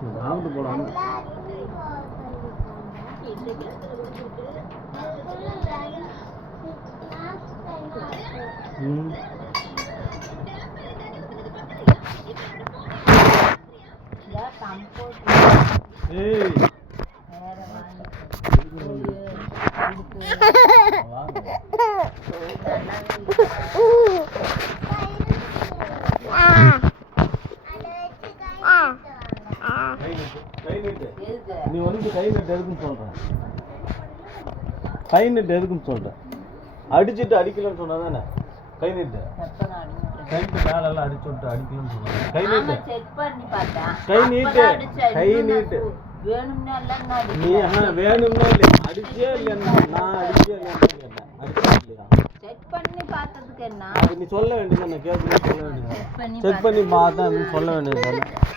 சாப்பிட்டு போடாம ஏய் நீ வந்து கை நட்டு எதுக்குன்னு சொல்றேன் கை நட்டு எதுக்குன்னு சொல்றேன் அடிச்சுட்டு அடிக்கலன்னு சொன்னா தானே கை நீட்டு கைட்டு மேலெல்லாம் அடிச்சு விட்டு அடிக்கலன்னு சொன்னாங்க கை நீட்டு கை நீட்டு கை நீட்டு நீ வேணும்னா இல்லையா அடிச்சே இல்லையா நான் அடிச்சே இல்லையா அடிச்சே இல்லையா அது நீ சொல்ல வேண்டியது நான் கேட்கணும் சொல்ல வேண்டியது செக் பண்ணி பார்த்தா சொல்ல வேண்டியது தானே